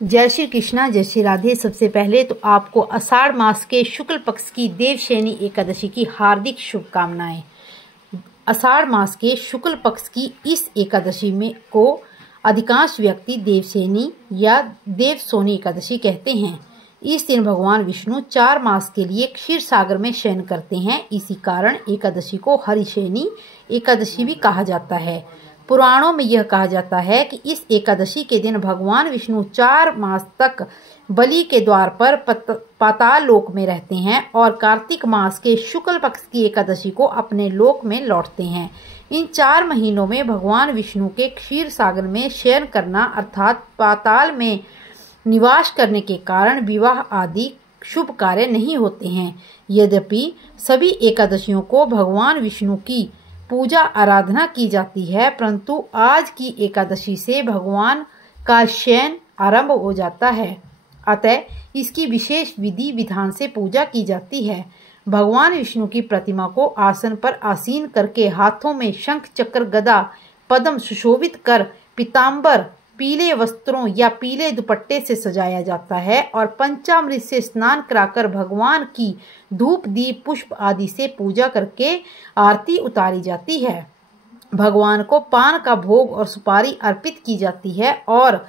जय श्री कृष्णा, जय श्री राधे। सबसे पहले तो आपको आषाढ़ मास के शुक्ल पक्ष की देवशयनी एकादशी की हार्दिक शुभकामनाएं। आषाढ़ मास के शुक्ल पक्ष की इस एकादशी में को अधिकांश व्यक्ति देवशयनी या देवशोनी एकादशी कहते हैं। इस दिन भगवान विष्णु 4 मास के लिए क्षीर सागर में शयन करते हैं। इसी कारण एकादशी को हरिशयनी एकादशी भी कहा जाता है। पुराणों में यह कहा जाता है कि इस एकादशी के दिन भगवान विष्णु 4 मास तक बलि के द्वार पर पाताल लोक में रहते हैं और कार्तिक मास के शुक्ल पक्ष की एकादशी को अपने लोक में लौटते हैं। इन 4 महीनों में भगवान विष्णु के क्षीर सागर में शयन करना अर्थात पाताल में निवास करने के कारण विवाह आदि शुभ कार्य नहीं होते हैं। यद्यपि सभी एकादशियों को भगवान विष्णु की पूजा आराधना की जाती है, परंतु आज की एकादशी से भगवान का शयन आरंभ हो जाता है, अतः इसकी विशेष विधि विधान से पूजा की जाती है। भगवान विष्णु की प्रतिमा को आसन पर आसीन करके हाथों में शंख चक्र गदा पद्म सुशोभित कर पीतांबर पीले वस्त्रों या पीले दुपट्टे से सजाया जाता है और पंचामृत से स्नान कराकर भगवान की धूप दीप पुष्प आदि से पूजा करके आरती उतारी जाती है। भगवान को पान का भोग और सुपारी अर्पित की जाती है और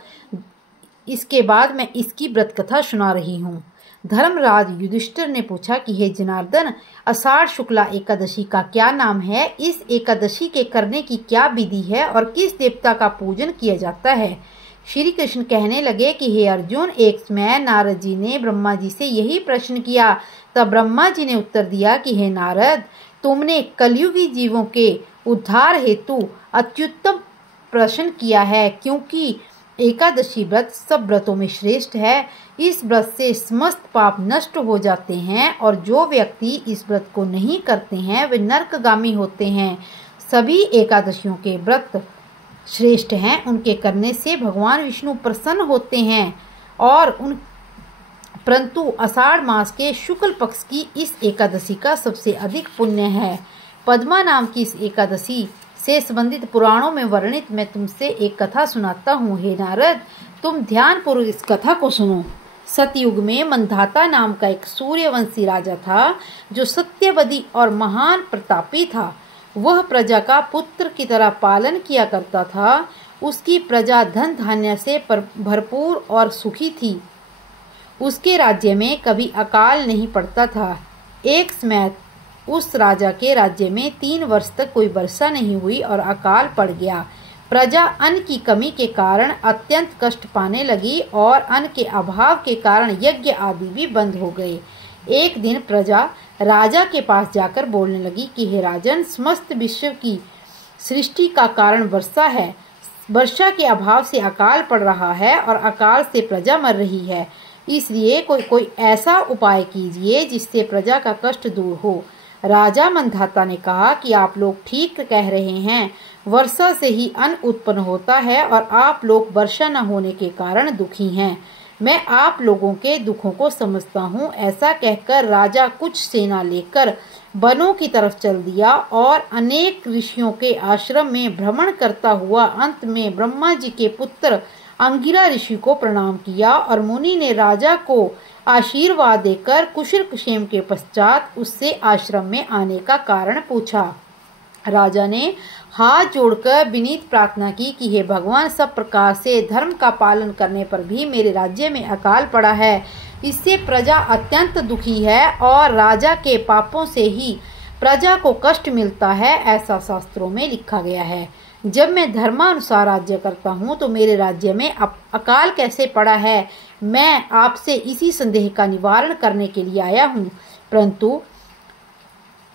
इसके बाद मैं इसकी व्रत कथा सुना रही हूँ। धर्मराज युधिष्ठिर ने पूछा कि हे जनार्दन, आषाढ़ शुक्ला एकादशी का क्या नाम है? इस एकादशी के करने की क्या विधि है और किस देवता का पूजन किया जाता है? श्री कृष्ण कहने लगे कि हे अर्जुन, एक समय नारद जी ने ब्रह्मा जी से यही प्रश्न किया। तब ब्रह्मा जी ने उत्तर दिया कि हे नारद, तुमने कलयुगी जीवों के उद्धार हेतु अत्युत्तम प्रश्न किया है, क्योंकि एकादशी व्रत सब व्रतों में श्रेष्ठ है। इस व्रत से समस्त पाप नष्ट हो जाते हैं और जो व्यक्ति इस व्रत को नहीं करते हैं वे नरकगामी होते हैं। सभी एकादशियों के व्रत श्रेष्ठ हैं, उनके करने से भगवान विष्णु प्रसन्न होते हैं और परंतु आषाढ़ मास के शुक्ल पक्ष की इस एकादशी का सबसे अधिक पुण्य है। पद्मा नाम की इस एकादशी से संबंधित पुराणों में वर्णित मैं तुमसे एक कथा सुनाता हूँ। हे नारद, तुम ध्यान पूर्वक इस कथा को सुनो। सतयुग में मंधाता नाम का एक सूर्यवंशी राजा था जो सत्यवदी और महान प्रतापी था। वह प्रजा का पुत्र की तरह पालन किया करता था। उसकी प्रजा धन धान्य से भरपूर और सुखी थी। उसके राज्य में कभी अकाल नहीं पड़ता था। एक समय उस राजा के राज्य में 3 वर्ष तक कोई वर्षा नहीं हुई और अकाल पड़ गया। प्रजा अन्न की कमी के कारण अत्यंत कष्ट पाने लगी और अन्न के अभाव के कारण यज्ञ आदि भी बंद हो गए। एक दिन प्रजा राजा के पास जाकर बोलने लगी कि हे राजन, समस्त विश्व की सृष्टि का कारण वर्षा है। वर्षा के अभाव से अकाल पड़ रहा है और अकाल से प्रजा मर रही है। इसलिए कोई ऐसा उपाय कीजिए जिससे प्रजा का कष्ट दूर हो। राजा मंधाता ने कहा कि आप लोग ठीक कह रहे हैं। वर्षा से ही अन्न उत्पन्न होता है और आप लोग वर्षा न होने के कारण दुखी हैं। मैं आप लोगों के दुखों को समझता हूँ। ऐसा कहकर राजा कुछ सेना लेकर वनों की तरफ चल दिया और अनेक ऋषियों के आश्रम में भ्रमण करता हुआ अंत में ब्रह्मा जी के पुत्र अंगिरा ऋषि को प्रणाम किया और मुनि ने राजा को आशीर्वाद देकर कुशल क्षेम के पश्चात उससे आश्रम में आने का कारण पूछा। राजा ने हाथ जोड़कर विनीत प्रार्थना की कि हे भगवान, सब प्रकार से धर्म का पालन करने पर भी मेरे राज्य में अकाल पड़ा है। इससे प्रजा अत्यंत दुखी है और राजा के पापों से ही प्रजा को कष्ट मिलता है, ऐसा शास्त्रों में लिखा गया है। जब मैं धर्मानुसार राज्य करता हूँ तो मेरे राज्य में अकाल कैसे पड़ा है? मैं आपसे इसी संदेह का निवारण करने के लिए आया हूँ, परंतु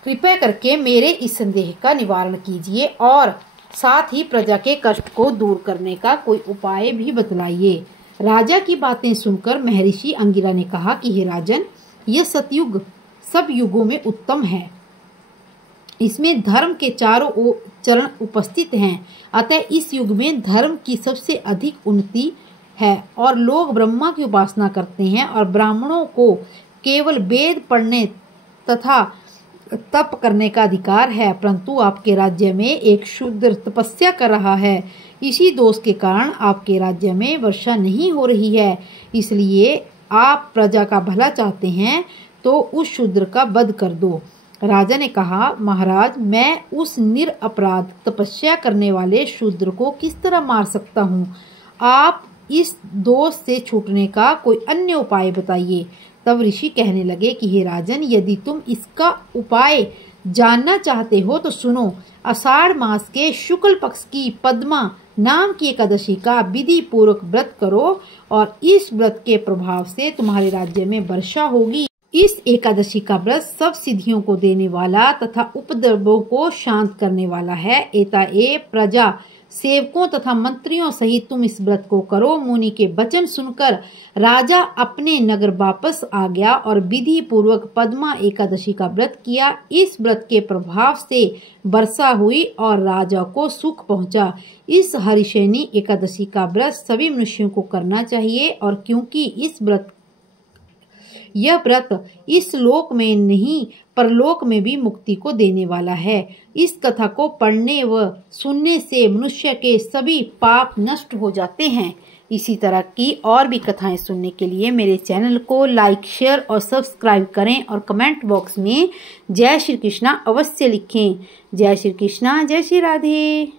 कृपया करके मेरे इस संदेह का निवारण कीजिए और साथ ही प्रजा के कष्ट को दूर करने का कोई उपाय भी बतलाइए। राजा की बातें सुनकर महर्षि अंगिरा ने कहा कि हे राजन, यह सतयुग सब युगों में उत्तम है। इसमें धर्म के चारों चरण उपस्थित हैं, अतः इस युग में धर्म की सबसे अधिक उन्नति है और लोग ब्रह्मा की उपासना करते हैं और ब्राह्मणों को केवल वेद पढ़ने तथा तप करने का अधिकार है। परंतु आपके राज्य में एक शूद्र तपस्या कर रहा है, इसी दोष के कारण आपके राज्य में वर्षा नहीं हो रही है। इसलिए आप प्रजा का भला चाहते हैं तो उस शूद्र का वध कर दो। राजा ने कहा, महाराज, मैं उस निरपराध तपस्या करने वाले शूद्र को किस तरह मार सकता हूँ? आप इस दोष से छूटने का कोई अन्य उपाय बताइए। तब ऋषि कहने लगे कि हे राजन, यदि तुम इसका उपाय जानना चाहते हो तो सुनो। आषाढ़ मास के शुक्ल पक्ष की पद्मा नाम की एकादशी का विधि पूर्वक व्रत करो और इस व्रत के प्रभाव से तुम्हारे राज्य में वर्षा होगी। इस एकादशी का व्रत सब सिद्धियों को देने वाला तथा उपद्रवों को शांत करने वाला है। एताए प्रजा सेवकों तथा मंत्रियों सहित तुम इस व्रत को करो। मुनि के वचन सुनकर राजा अपने नगर वापस आ गया और विधि पूर्वक पद्मा एकादशी का व्रत किया। इस व्रत के प्रभाव से वर्षा हुई और राजा को सुख पहुंचा। इस हरिशयनी एकादशी का व्रत सभी मनुष्यों को करना चाहिए, और क्योंकि यह व्रत इस लोक में नहीं परलोक में भी मुक्ति को देने वाला है। इस कथा को पढ़ने व सुनने से मनुष्य के सभी पाप नष्ट हो जाते हैं। इसी तरह की और भी कथाएं सुनने के लिए मेरे चैनल को लाइक, शेयर और सब्सक्राइब करें और कमेंट बॉक्स में जय श्री कृष्णा अवश्य लिखें। जय श्री कृष्णा, जय श्री राधे।